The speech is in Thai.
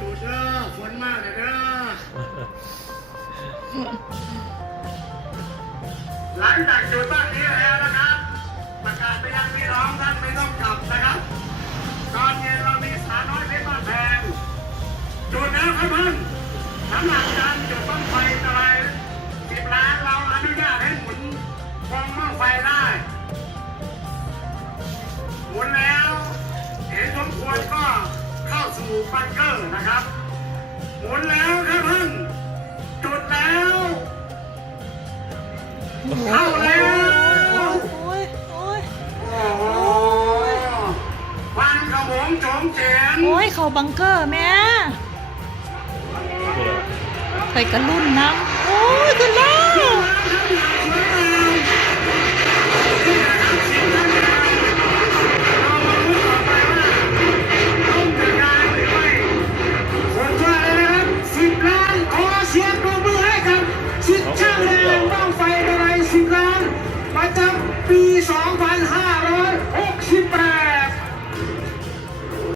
จุดเด้อฝนมากเลยเด้อหลังจากจุดบ้านนี้แล้วนะครับประกาศไปยังพี่น้องท่านไม่ต้องกลับนะครับตอนเย็นเรามีสาวน้อยเพชรบ้านแพงจุดแล้วครับเพื่อนสำหรับการจุดบ้างไฟตะไล10 ล้านเราอนุญาตให้หมุนวงบ้างไฟได้หมุนแล้วเห็นสมควรก็เข้าสู่บังเกอร์นะครับหมุนแล้วครับเพื่อนจุดแล้วเข้าแล้วโอ้โหวันกระหงโฉมเฉียนโอ้ยเขาบังเกอร์แม่ไปกระลุ่นน้ำโอ้ยขึ้นแล้ว